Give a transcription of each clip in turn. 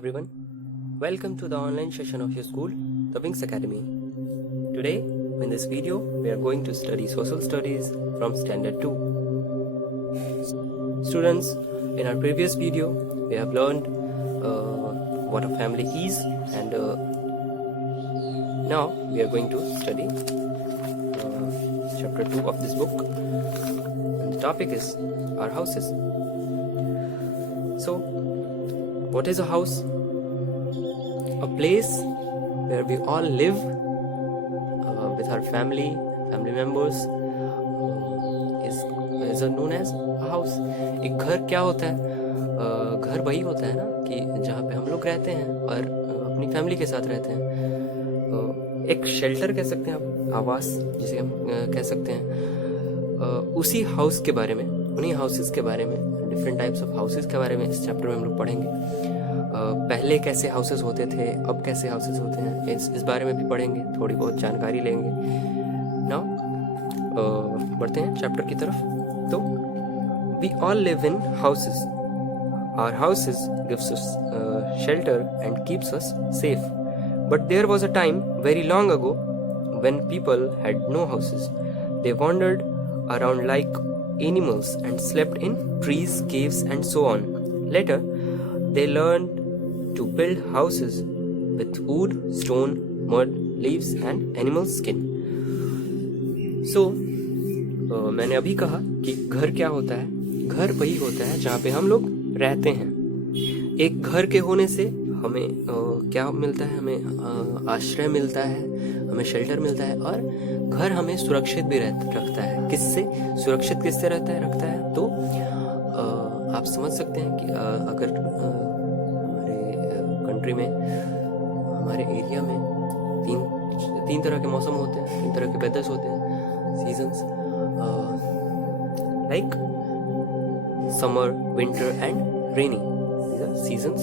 everyone. Welcome to the online session of your school, the Wings Academy. Today, in this video, we are going to study social studies from Standard 2. Students, in our previous video, we have learned what a family is, and now we are going to study chapter 2 of this book. And the topic is our houses. So, what is a house? A place where we all live with our family members is known as a house. एक घर क्या होता है? घर वही होता है ना कि जहाँ पे हम लोग रहते हैं और अपनी फैमिली के साथ रहते हैं. एक शेल्टर कह सकते हैं आप, आवास जिसे हम कह सकते हैं. उसी हाउस के बारे में, उन्हीं हाउसेस के बारे में, डिफरेंट टाइप्स ऑफ हाउसेस के बारे में इस चैप्टर में हम लोग पढ़ेंगे. पहले कैसे हाउसेस होते थे, अब कैसे हाउसेस होते हैं, इस बारे में भी पढ़ेंगे, थोड़ी बहुत जानकारी लेंगे. नाउ बढ़ते हैं चैप्टर की तरफ. तो we all live in houses. Our houses gives us shelter and keeps us safe. But there was a time very long ago when people had no houses. They wandered around like animals and slept in trees, caves and so on. Later, they learned to build houses with wood, stone, mud, leaves and animal skin. So, मैंने अभी कहा कि घर क्या होता है. घर वही होता है जहाँ पे हम लोग रहते हैं. एक घर के होने से हमें क्या मिलता है? हमें आश्रय मिलता है, हमें शेल्टर मिलता है, और घर हमें सुरक्षित भी रखता है. किससे सुरक्षित किससे रखता है? तो आप समझ सकते हैं कि अगर हमारे कंट्री में, हमारे एरिया में तीन तरह के मौसम होते हैं, 3 तरह के वेदर्स होते हैं, seasons, like summer, winter and rainy. Seasons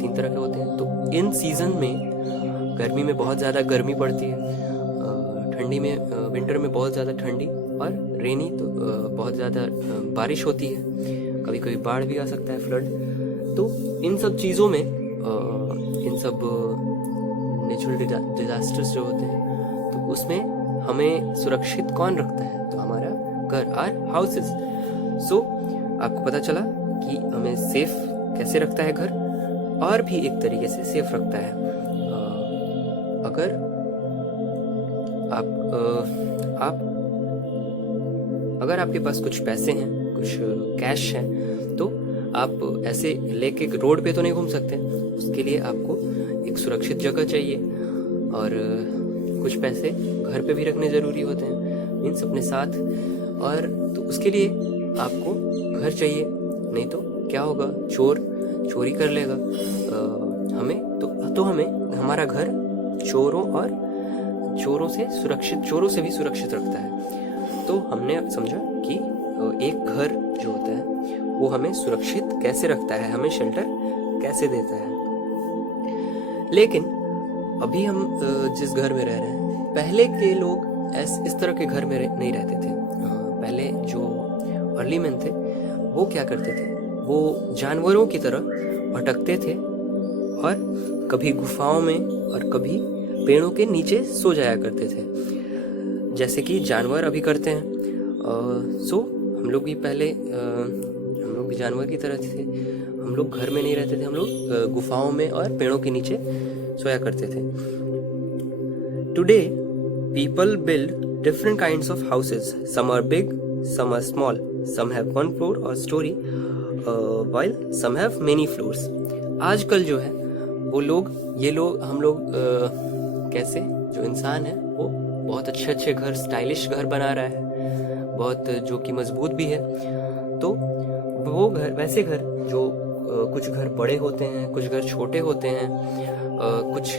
3 तरह के होते हैं. तो इन सीजन में गर्मी में बहुत ज़्यादा गर्मी पड़ती है, ठंडी में, विंटर में बहुत ज़्यादा ठंडी, और रेनी तो बहुत ज़्यादा बारिश होती है. कभी कभी बाढ़ भी आ सकता है, फ्लड. तो इन सब चीज़ों में, इन सब नेचुरल डिजास्टर्स जो होते हैं, तो उसमें हमें सुरक्षित कौन रखता है? तो हमारा घर, आर हाउसेस. सो आपको पता चला कि हमें सेफ कैसे रखता है घर, और भी एक तरीके से सेफ रखता है. अगर आपके पास कुछ पैसे हैं, कुछ कैश है, तो आप ऐसे लेके रोड पे तो नहीं घूम सकते. उसके लिए आपको एक सुरक्षित जगह चाहिए, और कुछ पैसे घर पे भी रखने ज़रूरी होते हैं, मीन्स अपने साथ. और तो उसके लिए आपको घर चाहिए, नहीं तो क्या होगा? चोरी कर लेगा हमें. तो हमें हमारा घर चोरों से भी सुरक्षित रखता है. तो हमने समझा कि एक घर जो होता है वो हमें सुरक्षित कैसे रखता है, हमें शेल्टर कैसे देता है. लेकिन अभी हम जिस घर में रह रहे हैं, पहले के लोग इस तरह के घर में नहीं रहते थे. पहले जो अर्ली मैन थे वो क्या करते थे? वो जानवरों की तरह भटकते थे, और कभी गुफाओं में और कभी पेड़ों के नीचे सो जाया करते थे, जैसे कि जानवर अभी करते हैं. सो हम लोग भी पहले हम लोग भी जानवर की तरह थे. हम लोग घर में नहीं रहते थे, हम लोग गुफाओं में और पेड़ों के नीचे सोया करते थे. Today people build different kinds of houses. Some are big, some are small, some have 1 floor और story, while some have many floors. आजकल जो है वो हम लोग कैसे, जो इंसान है वो बहुत अच्छे घर, स्टाइलिश घर बना रहा है, बहुत जो कि मजबूत भी है. तो वो घर, वैसे घर जो कुछ घर बड़े होते हैं, कुछ घर छोटे होते हैं, कुछ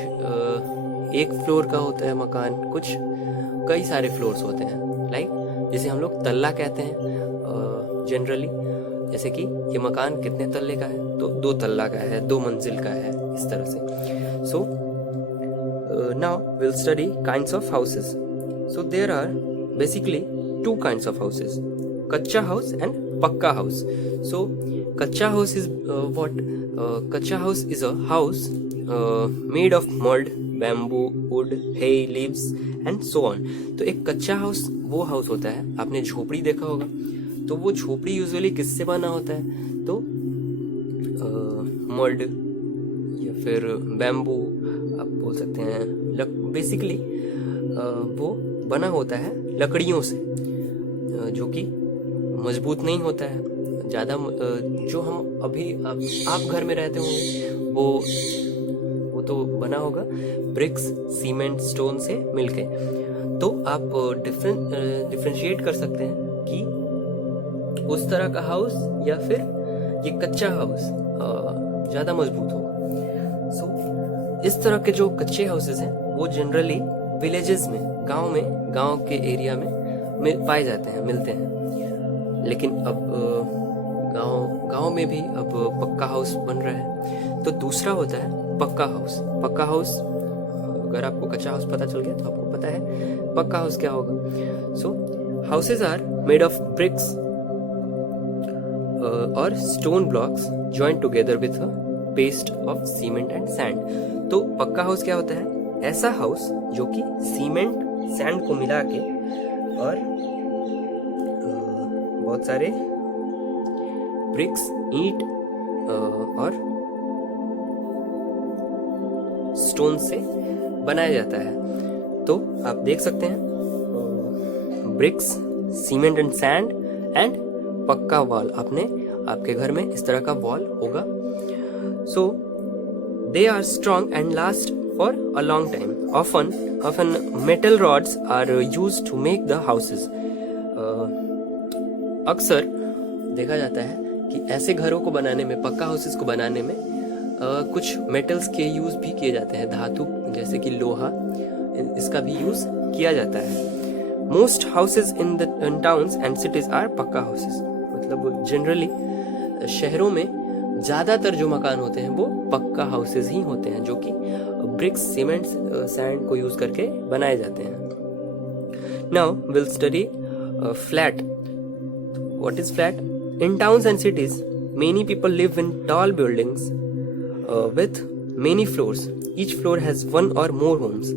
1 floor का होता है मकान, कुछ कई सारे फ्लोर्स होते हैं, लाइक जिसे हम लोग तल्ला कहते हैं जनरली. जैसे कि ये मकान कितने तल्ले का है? तो 2 तल्ला का है, 2 मंजिल का है, इस तरह से. So now will study kinds of houses. So there are basically 2 kinds of houses, kutcha house and pucca house. So kutcha house is what? Kutcha house is a house made of mud, bamboo, wood, hay, leaves and so on. तो एक कच्चा house वो house होता है, आपने झोपड़ी देखा होगा, तो वो झोपड़ी यूजुअली किससे बना होता है? तो मड या फिर बैम्बू आप बोल सकते हैं. बेसिकली वो बना होता है लकड़ियों से, जो कि मजबूत नहीं होता है ज़्यादा. जो हम अभी आप घर में रहते होंगे वो तो बना होगा ब्रिक्स, सीमेंट, स्टोन से मिलके. तो आप डिफरेंशिएट कर सकते हैं कि उस तरह का हाउस या फिर ये कच्चा हाउस ज़्यादा मजबूत होगा. सो इस तरह के जो कच्चे हाउसेस हैं वो जनरली विलेजेस में, गांव के एरिया में पाए जाते हैं, मिलते हैं. लेकिन अब गांव में भी अब पक्का हाउस बन रहा है. तो दूसरा होता है पक्का हाउस. पक्का हाउस, अगर आपको कच्चा हाउस पता चल गया तो आपको पता है पक्का हाउस क्या होगा. So houses are made of bricks और stone blocks joint together with a paste of cement and sand. तो पक्का हाउस क्या होता है? ऐसा हाउस जो कि सीमेंट सैंड को मिला के और बहुत सारे ब्रिक्स, ईंट और स्टोन से बनाया जाता है. तो आप देख सकते हैं bricks, cement and sand and pucca wall. आपके घर में इस तरह का वॉल होगा. So they are strong and last for a long time. often metal rods are used to make the houses. अक्सर देखा जाता है कि ऐसे घरों को बनाने में, पक्का हाउसेस को बनाने में कुछ मेटल्स के यूज भी किए जाते हैं. धातु जैसे कि लोहा, इसका भी यूज किया जाता है. Most houses in towns and cities are pucca houses. मतलब जनरली शहरों में ज्यादातर जो मकान होते हैं वो पक्का हाउसेस ही होते हैं, जो कि ब्रिक्स, सीमेंट, सैंड को यूज करके बनाए जाते हैं. Now will study flat. What is flat? In towns and cities, many people live in tall buildings with many floors. Each floor has one or more homes.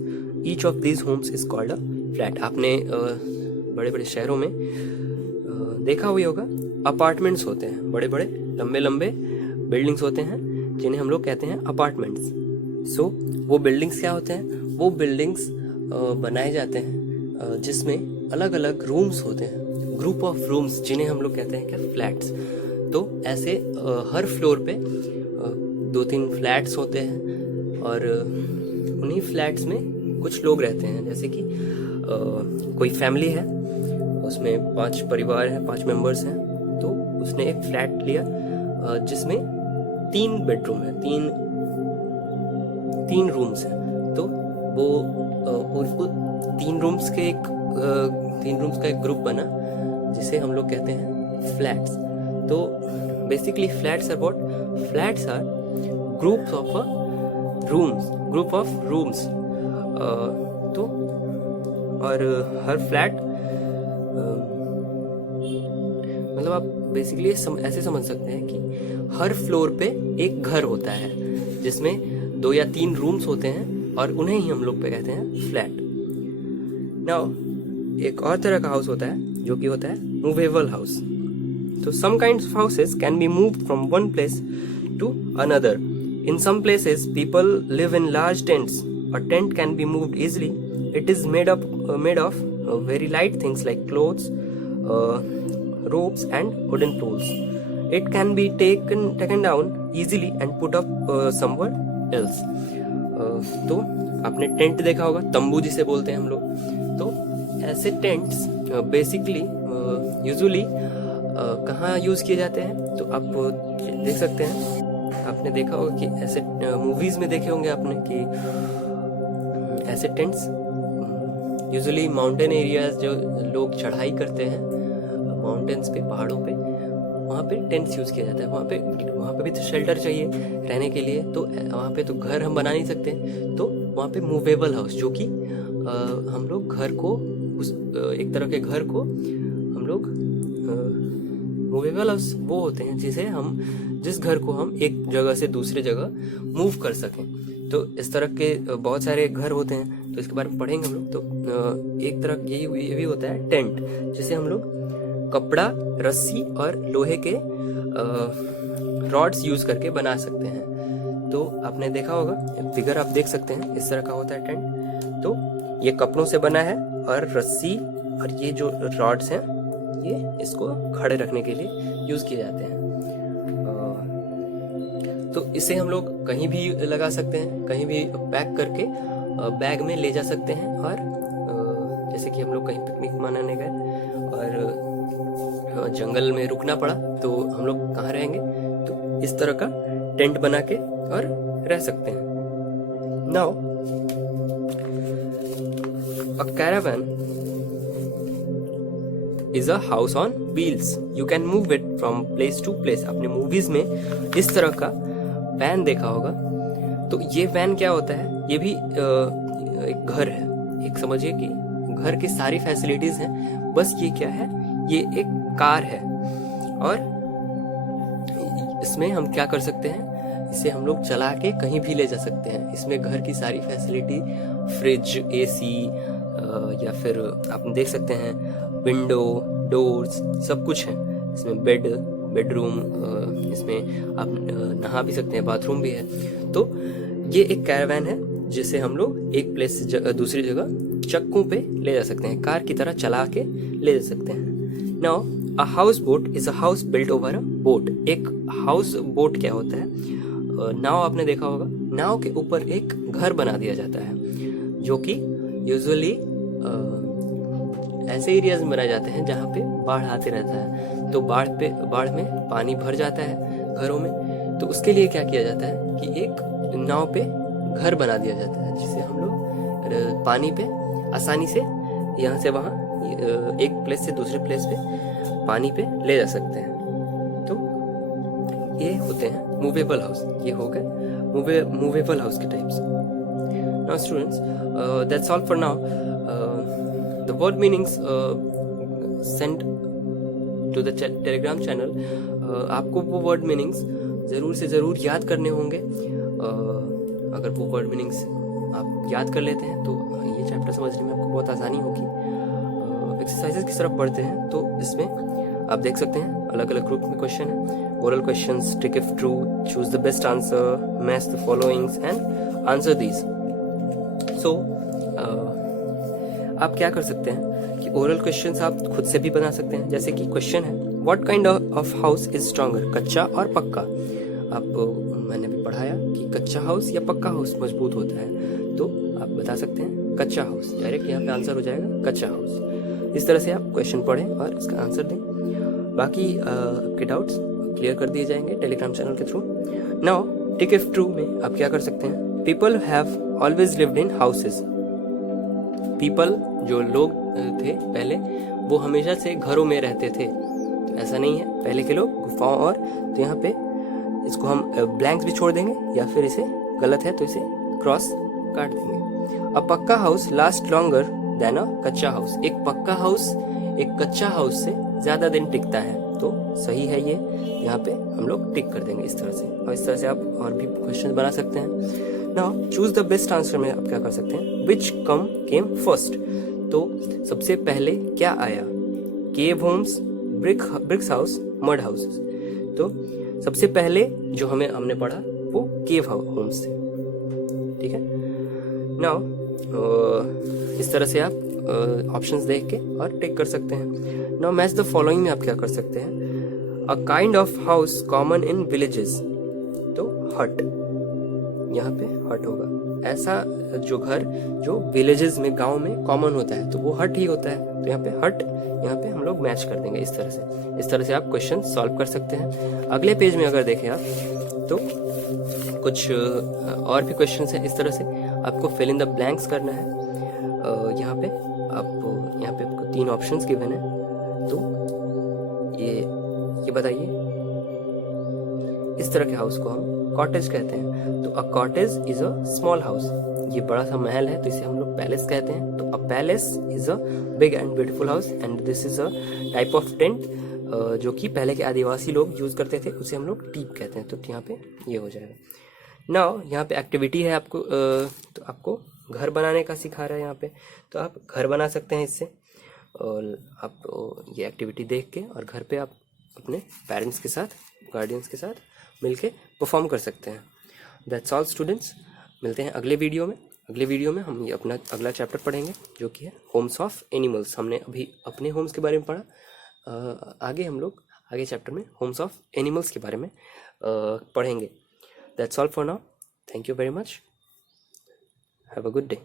Each of these homes is called a flat. आपने बड़े-बड़े शहरों में देखा हुआ होगा, apartments होते हैं, बड़े-बड़े लंबे बिल्डिंग्स होते हैं जिन्हें हम लोग कहते हैं अपार्टमेंट्स. सो वो बिल्डिंग्स क्या होते हैं? वो बिल्डिंग्स बनाए जाते हैं जिसमें अलग-अलग रूम्स होते हैं, ग्रुप ऑफ रूम्स, जिन्हें हम लोग कहते हैं क्या? फ्लैट्स. तो ऐसे हर फ्लोर पे 2-3 फ्लैट्स होते हैं और उन्हीं फ्लैट्स में कुछ लोग रहते हैं. जैसे कि कोई फैमिली है, उसमें 5 परिवार है, 5 मेंबर्स हैं, तो उसने एक फ्लैट लिया जिसमें 3 बेडरूम है, 3 रूम्स हैं. तो वो 3 रूम्स का एक ग्रुप बना जिसे हम लोग कहते हैं फ्लैट्स. तो basically flats are group of rooms. तो और हर फ्लैट मतलब आप बेसिकली ऐसे समझ सकते हैं कि हर फ्लोर पे एक घर होता है जिसमें 2 या 3 रूम्स होते हैं और उन्हें ही हम लोग पे कहते हैं फ्लैट. नाउ एक और तरह का हाउस होता है जो कि होता है मूवेबल हाउस. तो some kinds of houses can be moved from one place to another. In some places people live in large tents. A tent can be moved easily. It is made of very light things like clothes, ropes and wooden poles. It can be taken down easily and put up somewhere else. तो आपने tent देखा होगा, तंबू जिसे बोलते हैं हम लोग. तो ऐसे टेंट्स बेसिकली यूजुअली कहाँ यूज किए जाते हैं? तो आप देख सकते हैं, आपने देखा होगा कि ऐसे मूवीज में देखे होंगे आपने कि ऐसे टेंट्स यूजुअली माउंटेन एरियाज, जो लोग चढ़ाई करते हैं माउंटेन्स पे, पहाड़ों पे, वहाँ पे टेंट्स यूज किया जाता है. वहाँ पे भी तो शेल्टर चाहिए रहने के लिए. तो वहाँ पे तो घर हम बना नहीं सकते, तो वहाँ पे मूवेबल हाउस, जो कि हम लोग घर को एक तरह के घर को हम लोग मूवेबल हाउस वो होते हैं जिस घर को हम एक जगह से दूसरे जगह मूव कर सकें। तो इस तरह के बहुत सारे घर होते हैं, तो इसके बारे में पढ़ेंगे हम लोग। तो एक तरह ये भी होता है टेंट, जिसे हम लोग कपड़ा, रस्सी और लोहे के रॉड्स यूज करके बना सकते हैं। तो आपने देखा होगा, फिगर आप देख सकते हैं, इस तरह का होता है टेंट। तो ये कपड़ों से बना है और रस्सी और ये जो रॉड्स हैं ये इसको खड़े रखने के लिए यूज किए जाते हैं। तो इसे हम लोग कहीं भी लगा सकते हैं, कहीं भी पैक करके बैग में ले जा सकते हैं। और जैसे कि हम लोग कहीं पिकनिक मनाने गए और जंगल में रुकना पड़ा, तो हम लोग कहाँ रहेंगे, तो इस तरह का टेंट बना के और रह सकते हैं। Now a caravan is a house on wheels. You can move it from place to place. आपने मूवीज में इस तरह का वैन देखा होगा। तो ये वैन क्या होता है, ये भी एक घर है, एक समझिए कि घर की सारी फैसिलिटीज हैं, बस ये क्या है, ये एक कार है। और इसमें हम क्या कर सकते हैं, इसे हम लोग चला के कहीं भी ले जा सकते हैं। इसमें घर की सारी फैसिलिटी, फ्रिज, एसी या फिर आप देख सकते हैं विंडो, डोर्स, सब कुछ है इसमें। बेडरूम, इसमें आप नहा भी सकते हैं, बाथरूम भी है। तो ये एक कैरावैन है जिसे हम लोग एक प्लेस से दूसरी जगह चक्कों पे ले जा सकते हैं, कार की तरह चला के ले जा सकते हैं। Now a house boat is a house built over a boat. एक हाउस बोट क्या होता है, नाव आपने देखा होगा, नाव के ऊपर एक घर बना दिया जाता है, जो कि यूजुअली ऐसे एरियाज में बनाए जाते हैं जहाँ पे बाढ़ आते रहता है। तो बाढ़ में पानी भर जाता है घरों में, तो उसके लिए क्या किया जाता है कि एक नाव पे घर बना दिया जाता है, जिसे हम लोग पानी पे आसानी से यहाँ से वहाँ एक प्लेस से दूसरे प्लेस पे पानी पे ले जा सकते हैं। तो ये होते हैं मूवेबल हाउस। ये हो गए मूवेबल हाउस के types. Now students, that's all for now. The word meanings sent to the Telegram channel, आपको वो वर्ड मीनिंग्स ज़रूर से ज़रूर याद करने होंगे। अगर वो वर्ड मीनिंग्स आप याद कर लेते हैं तो ये चैप्टर समझने में आपको बहुत आसानी होगी। एक्सरसाइजेस की तरफ बढ़ते हैं, तो इसमें आप देख सकते हैं अलग अलग ग्रुप में क्वेश्चन है। Oral questions, tick if true, choose the best answer, match the followings and answer these. So आप क्या कर सकते हैं कि ओरल क्वेश्चंस आप खुद से भी बना सकते हैं। जैसे कि क्वेश्चन है, what kind of house is stronger, कच्चा और पक्का। मैंने भी पढ़ाया कि कच्चा हाउस या पक्का हाउस मजबूत होता है, तो आप बता सकते हैं कच्चा हाउस। डायरेक्ट यहाँ पे आंसर हो जाएगा कच्चा हाउस। इस तरह से आप क्वेश्चन पढ़ें और इसका आंसर दें। बाकी आपके डाउट्स क्लियर कर दिए जाएंगे टेलीग्राम चैनल के through. Now tick if true में आप क्या कर सकते हैं, people have always lived in houses. People जो लोग थे पहले, वो हमेशा से घरों में रहते थे। तो ऐसा नहीं है, पहले के लोग गुफाओं और, तो यहाँ पे इसको हम ब्लैंक्स भी छोड़ देंगे, या फिर इसे गलत है तो इसे क्रॉस काट देंगे। अ पक्का हाउस लास्ट लॉन्गर देन अ कच्चा हाउस। एक पक्का हाउस एक कच्चा हाउस से ज्यादा दिन टिकता है, तो सही है ये। यहाँ पे हम लोग टिक कर देंगे इस तरह से। और इस तरह से आप और भी क्वेश्चन बना सकते हैं। Now choose the best answer में आप क्या कर सकते हैं, विच केम फर्स्ट। तो सबसे पहले क्या आया, cave homes, bricks house, mud houses. तो सबसे पहले जो हमने पढ़ा वो केव होम्स थे, ठीक है। नाउ इस तरह से आप ऑप्शंस देख के और टिक कर सकते हैं। नाउ मैच द फॉलोइंग में आप क्या कर सकते हैं, a kind of house common in villages. तो हट, यहाँ पे हट होगा। ऐसा जो घर जो विलेजेस में, गांव में कॉमन होता है, तो वो हट ही होता है। तो यहाँ पे हट, यहाँ पे हम लोग मैच कर देंगे इस तरह से। इस तरह से आप क्वेश्चन सॉल्व कर सकते हैं। अगले पेज में अगर देखें आप, तो कुछ और भी क्वेश्चन है। इस तरह से आपको फिल इन द ब्लैंक्स करना है। यहाँ पे आपको 3 ऑप्शंस गिवन है। तो ये बताइए, इस तरह के हाउस को हम कॉटेज कहते हैं। तो a cottage is a small house. ये बड़ा सा महल है, तो इसे हम लोग पैलेस कहते हैं। तो अ palace is a big and beautiful house, and this is a type of tent जो कि पहले के आदिवासी लोग यूज़ करते थे, उसे हम लोग टीप कहते हैं। तो यहाँ पे ये हो जाएगा। नाउ यहाँ पे एक्टिविटी है आपको, तो आपको घर बनाने का सिखा रहा है यहाँ पे। तो आप घर बना सकते हैं इससे, और आप ये एक्टिविटी देख के और घर पे आप अपने पेरेंट्स के साथ, गार्डियंस के साथ मिलके परफॉर्म कर सकते हैं। दैट्स ऑल स्टूडेंट्स, मिलते हैं अगले वीडियो में। अगले वीडियो में हम ये अपना अगला चैप्टर पढ़ेंगे, जो कि है होम्स ऑफ एनिमल्स। हमने अभी अपने होम्स के बारे में पढ़ा, आगे हम लोग आगे चैप्टर में होम्स ऑफ एनिमल्स के बारे में पढ़ेंगे। That's all for now. Thank you very much. Have a good day.